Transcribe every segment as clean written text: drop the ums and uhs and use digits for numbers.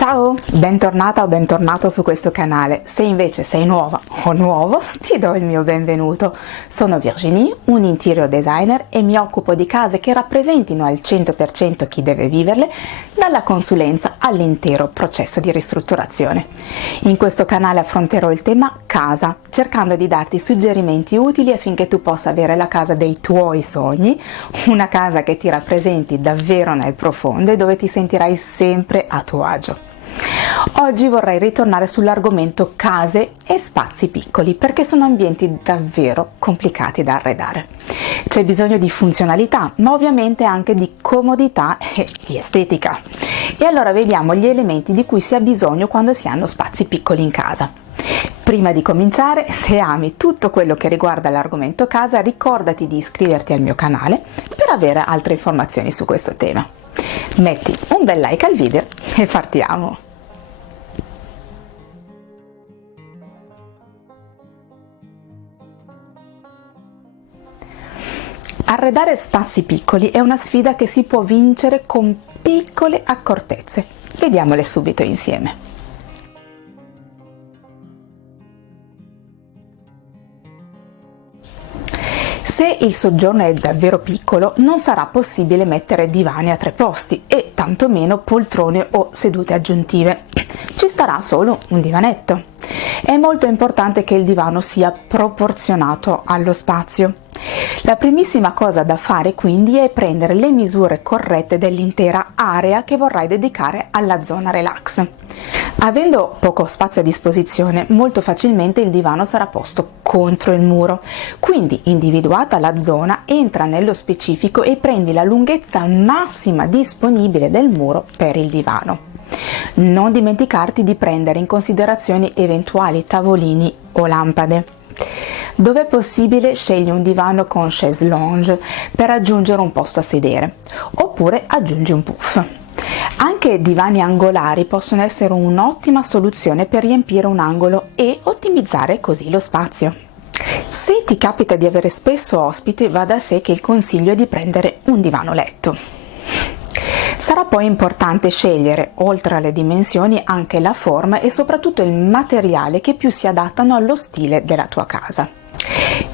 Ciao, bentornata o bentornato su questo canale. Se invece sei nuova o nuovo, ti do il mio benvenuto. Sono Virginie, un interior designer e mi occupo di case che rappresentino al 100% chi deve viverle, dalla consulenza all'intero processo di ristrutturazione. In questo canale affronterò il tema casa, cercando di darti suggerimenti utili affinché tu possa avere la casa dei tuoi sogni, una casa che ti rappresenti davvero nel profondo e dove ti sentirai sempre a tuo agio. Oggi vorrei ritornare sull'argomento case e spazi piccoli perché sono ambienti davvero complicati da arredare. C'è bisogno di funzionalità, ma ovviamente anche di comodità e di estetica. E allora vediamo gli elementi di cui si ha bisogno quando si hanno spazi piccoli in casa. Prima di cominciare, se ami tutto quello che riguarda l'argomento casa, ricordati di iscriverti al mio canale per avere altre informazioni su questo tema. Metti un bel like al video e partiamo! Arredare spazi piccoli è una sfida che si può vincere con piccole accortezze. Vediamole subito insieme. Se il soggiorno è davvero piccolo, non sarà possibile mettere divani a 3 posti e tantomeno poltrone o sedute aggiuntive. Ci starà solo un divanetto. È molto importante che il divano sia proporzionato allo spazio. La primissima cosa da fare quindi è prendere le misure corrette dell'intera area che vorrai dedicare alla zona relax. Avendo poco spazio a disposizione, molto facilmente il divano sarà posto contro il muro, quindi individuata la zona, entra nello specifico e prendi la lunghezza massima disponibile del muro per il divano. Non dimenticarti di prendere in considerazione eventuali tavolini o lampade. Dove è possibile scegli un divano con chaise longue per aggiungere un posto a sedere, oppure aggiungi un puff. Anche divani angolari possono essere un'ottima soluzione per riempire un angolo e ottimizzare così lo spazio. Se ti capita di avere spesso ospiti, va da sé che il consiglio è di prendere un divano letto. Sarà poi importante scegliere, oltre alle dimensioni, anche la forma e soprattutto il materiale che più si adattano allo stile della tua casa.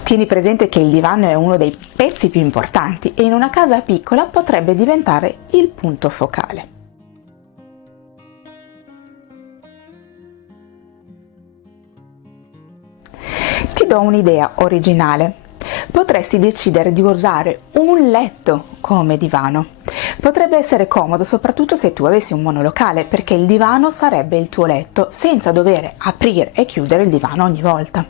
Tieni presente che il divano è uno dei pezzi più importanti e in una casa piccola potrebbe diventare il punto focale. Ti do un'idea originale. Potresti decidere di usare un letto come divano. Potrebbe essere comodo soprattutto se tu avessi un monolocale, perché il divano sarebbe il tuo letto senza dover aprire e chiudere il divano ogni volta.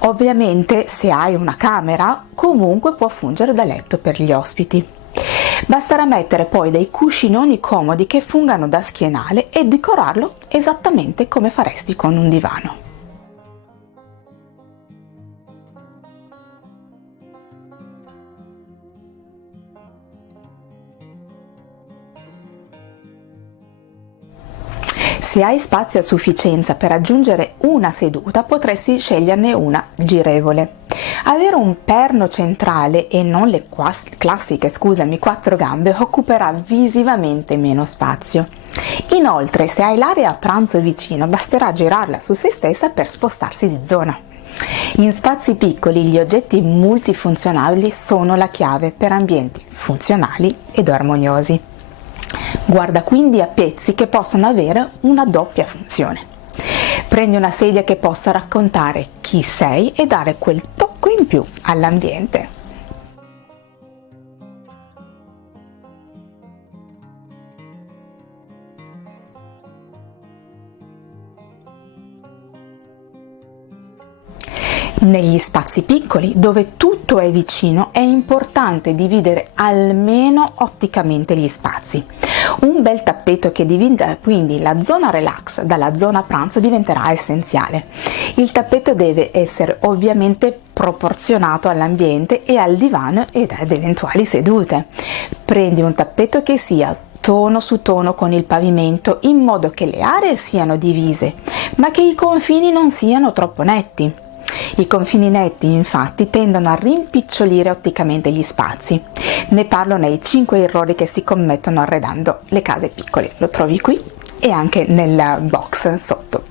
Ovviamente se hai una camera comunque può fungere da letto per gli ospiti. Basterà mettere poi dei cuscinoni comodi che fungano da schienale e decorarlo esattamente come faresti con un divano. Se hai spazio a sufficienza per aggiungere una seduta, potresti sceglierne una girevole. Avere un perno centrale e non le classiche, 4 gambe occuperà visivamente meno spazio. Inoltre, se hai l'area a pranzo vicino, basterà girarla su se stessa per spostarsi di zona. In spazi piccoli gli oggetti multifunzionali sono la chiave per ambienti funzionali ed armoniosi. Guarda quindi a pezzi che possano avere una doppia funzione. Prendi una sedia che possa raccontare chi sei e dare quel tocco in più all'ambiente. Negli spazi piccoli, dove tutto è vicino, è importante dividere almeno otticamente gli spazi. Un bel tappeto che divide quindi la zona relax dalla zona pranzo diventerà essenziale. Il tappeto deve essere ovviamente proporzionato all'ambiente e al divano ed ad eventuali sedute. Prendi un tappeto che sia tono su tono con il pavimento, in modo che le aree siano divise, ma che i confini non siano troppo netti. I confini netti infatti tendono a rimpicciolire otticamente gli spazi. Ne parlo nei 5 errori che si commettono arredando le case piccole. Lo trovi qui e anche nel box sotto.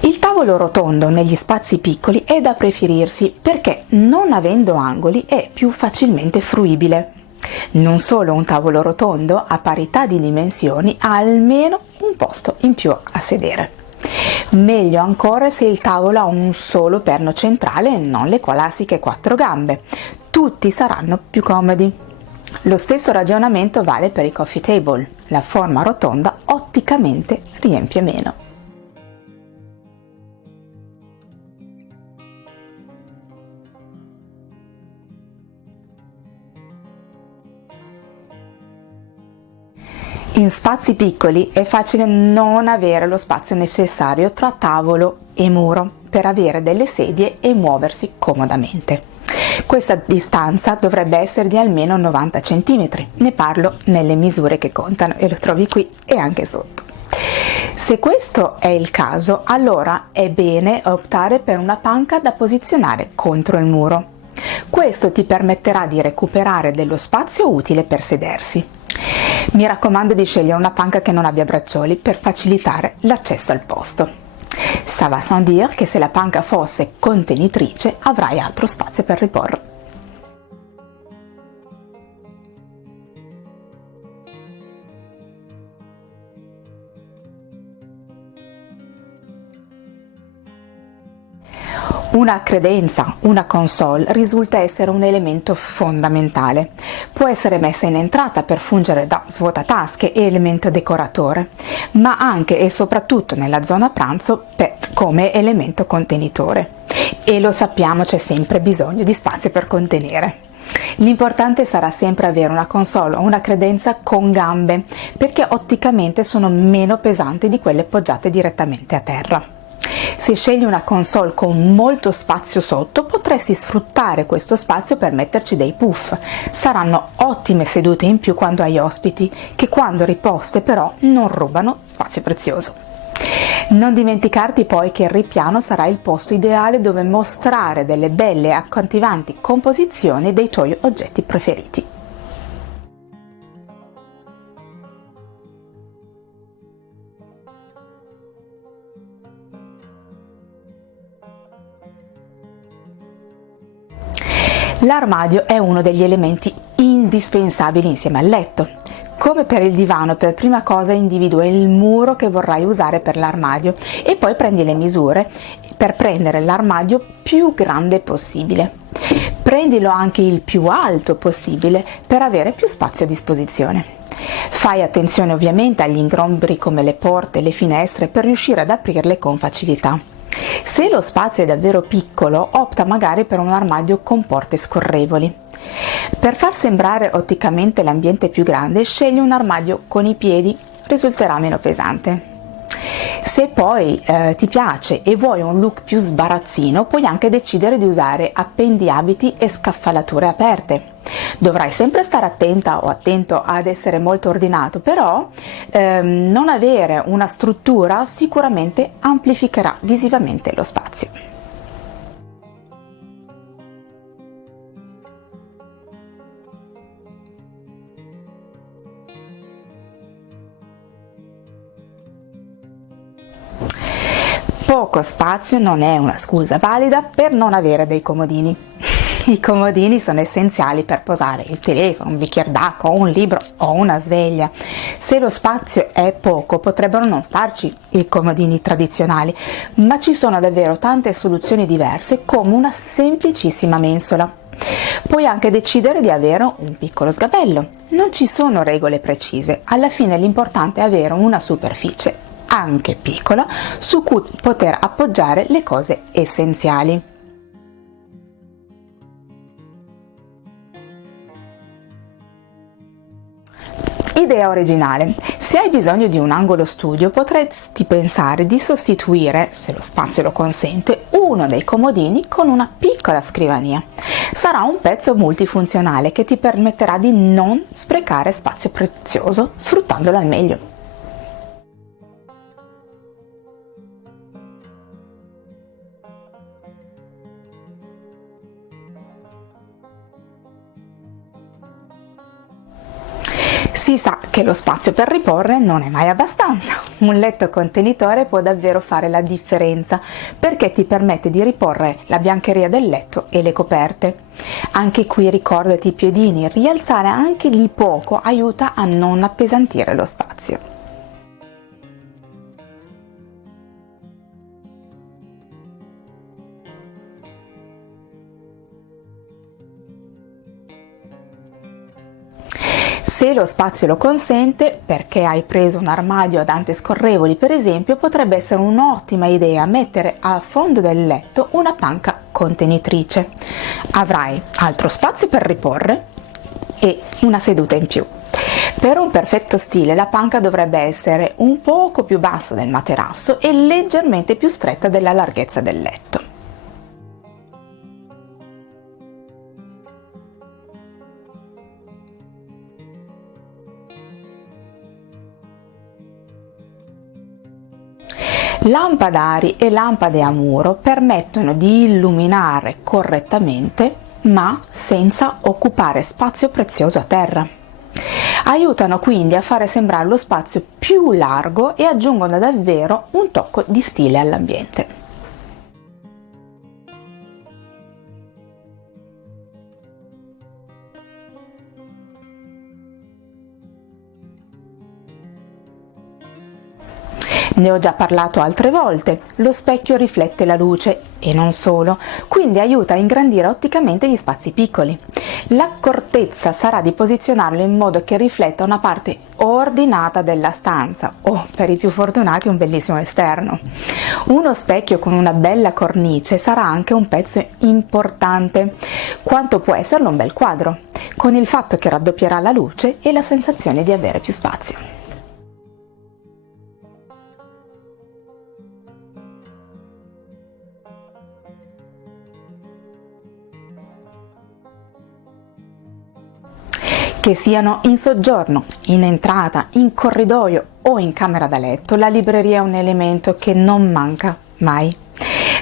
Il tavolo rotondo negli spazi piccoli è da preferirsi perché, non avendo angoli, è più facilmente fruibile. Non solo, un tavolo rotondo, a parità di dimensioni, ha almeno un posto in più a sedere. Meglio ancora se il tavolo ha un solo perno centrale e non le classiche 4 gambe. Tutti saranno più comodi. Lo stesso ragionamento vale per i coffee table. La forma rotonda otticamente riempie meno. In spazi piccoli è facile non avere lo spazio necessario tra tavolo e muro per avere delle sedie e muoversi comodamente. Questa distanza dovrebbe essere di almeno 90 cm, ne parlo nelle misure che contano e lo trovi qui e anche sotto. Se questo è il caso, allora è bene optare per una panca da posizionare contro il muro. Questo ti permetterà di recuperare dello spazio utile per sedersi. Mi raccomando di scegliere una panca che non abbia braccioli per facilitare l'accesso al posto. Ça va sans dire che se la panca fosse contenitrice avrai altro spazio per riporre. Una credenza, una console, risulta essere un elemento fondamentale. Può essere messa in entrata per fungere da svuotatasche e elemento decoratore, ma anche e soprattutto nella zona pranzo come elemento contenitore. E lo sappiamo, c'è sempre bisogno di spazio per contenere. L'importante sarà sempre avere una console o una credenza con gambe, perché otticamente sono meno pesanti di quelle poggiate direttamente a terra. Se scegli una console con molto spazio sotto, potresti sfruttare questo spazio per metterci dei puff. Saranno ottime sedute in più quando hai ospiti, che quando riposte però non rubano spazio prezioso. Non dimenticarti poi che il ripiano sarà il posto ideale dove mostrare delle belle e accattivanti composizioni dei tuoi oggetti preferiti. L'armadio è uno degli elementi indispensabili insieme al letto. Come per il divano, per prima cosa individua il muro che vorrai usare per l'armadio e poi prendi le misure per prendere l'armadio più grande possibile. Prendilo anche il più alto possibile per avere più spazio a disposizione. Fai attenzione ovviamente agli ingombri come le porte e le finestre per riuscire ad aprirle con facilità. Se lo spazio è davvero piccolo, opta magari per un armadio con porte scorrevoli. Per far sembrare otticamente l'ambiente più grande, scegli un armadio con i piedi, risulterà meno pesante. Se poi ti piace e vuoi un look più sbarazzino, puoi anche decidere di usare appendiabiti e scaffalature aperte. Dovrai sempre stare attenta o attento ad essere molto ordinato, però non avere una struttura sicuramente amplificherà visivamente lo spazio. Poco spazio non è una scusa valida per non avere dei comodini. I comodini sono essenziali per posare il telefono, un bicchiere d'acqua, un libro o una sveglia. Se lo spazio è poco, potrebbero non starci i comodini tradizionali, ma ci sono davvero tante soluzioni diverse, come una semplicissima mensola. Puoi anche decidere di avere un piccolo sgabello. Non ci sono regole precise, alla fine l'importante è avere una superficie, anche piccola, su cui poter appoggiare le cose essenziali. Idea originale. Se hai bisogno di un angolo studio, potresti pensare di sostituire, se lo spazio lo consente, uno dei comodini con una piccola scrivania. Sarà un pezzo multifunzionale che ti permetterà di non sprecare spazio prezioso, sfruttandolo al meglio. Si sa che lo spazio per riporre non è mai abbastanza. Un letto contenitore può davvero fare la differenza perché ti permette di riporre la biancheria del letto e le coperte. Anche qui ricordati i piedini, rialzare anche di poco aiuta a non appesantire lo spazio. Se lo spazio lo consente, perché hai preso un armadio ad ante scorrevoli per esempio, potrebbe essere un'ottima idea mettere a fondo del letto una panca contenitrice. Avrai altro spazio per riporre e una seduta in più. Per un perfetto stile la panca dovrebbe essere un poco più bassa del materasso e leggermente più stretta della larghezza del letto. Lampadari e lampade a muro permettono di illuminare correttamente, ma senza occupare spazio prezioso a terra. Aiutano quindi a fare sembrare lo spazio più largo e aggiungono davvero un tocco di stile all'ambiente. Ne ho già parlato altre volte, lo specchio riflette la luce e non solo, quindi aiuta a ingrandire otticamente gli spazi piccoli. L'accortezza sarà di posizionarlo in modo che rifletta una parte ordinata della stanza o, per i più fortunati, un bellissimo esterno. Uno specchio con una bella cornice sarà anche un pezzo importante, quanto può esserlo un bel quadro, con il fatto che raddoppierà la luce e la sensazione di avere più spazio. Che siano in soggiorno, in entrata, in corridoio o in camera da letto, la libreria è un elemento che non manca mai.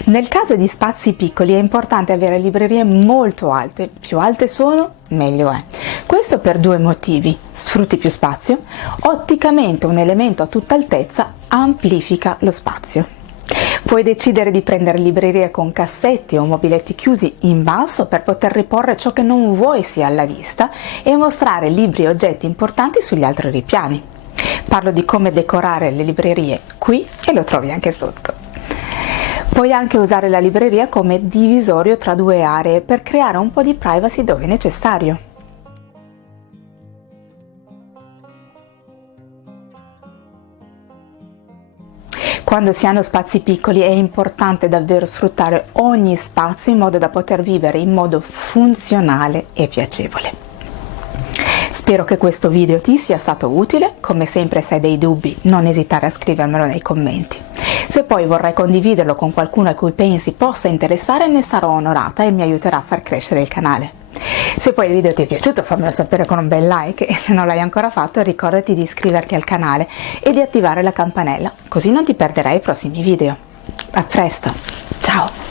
Nel caso di spazi piccoli è importante avere librerie molto alte, più alte sono, meglio è. Questo per due motivi: sfrutti più spazio, otticamente un elemento a tutta altezza amplifica lo spazio. Puoi decidere di prendere librerie con cassetti o mobiletti chiusi in basso per poter riporre ciò che non vuoi sia alla vista e mostrare libri e oggetti importanti sugli altri ripiani. Parlo di come decorare le librerie qui e lo trovi anche sotto. Puoi anche usare la libreria come divisorio tra due aree per creare un po' di privacy dove è necessario. Quando si hanno spazi piccoli è importante davvero sfruttare ogni spazio in modo da poter vivere in modo funzionale e piacevole. Spero che questo video ti sia stato utile, come sempre se hai dei dubbi non esitare a scrivermelo nei commenti. Se poi vorrai condividerlo con qualcuno a cui pensi possa interessare, ne sarò onorata e mi aiuterà a far crescere il canale. Se poi il video ti è piaciuto fammelo sapere con un bel like e se non l'hai ancora fatto ricordati di iscriverti al canale e di attivare la campanella, così non ti perderai i prossimi video. A presto, ciao!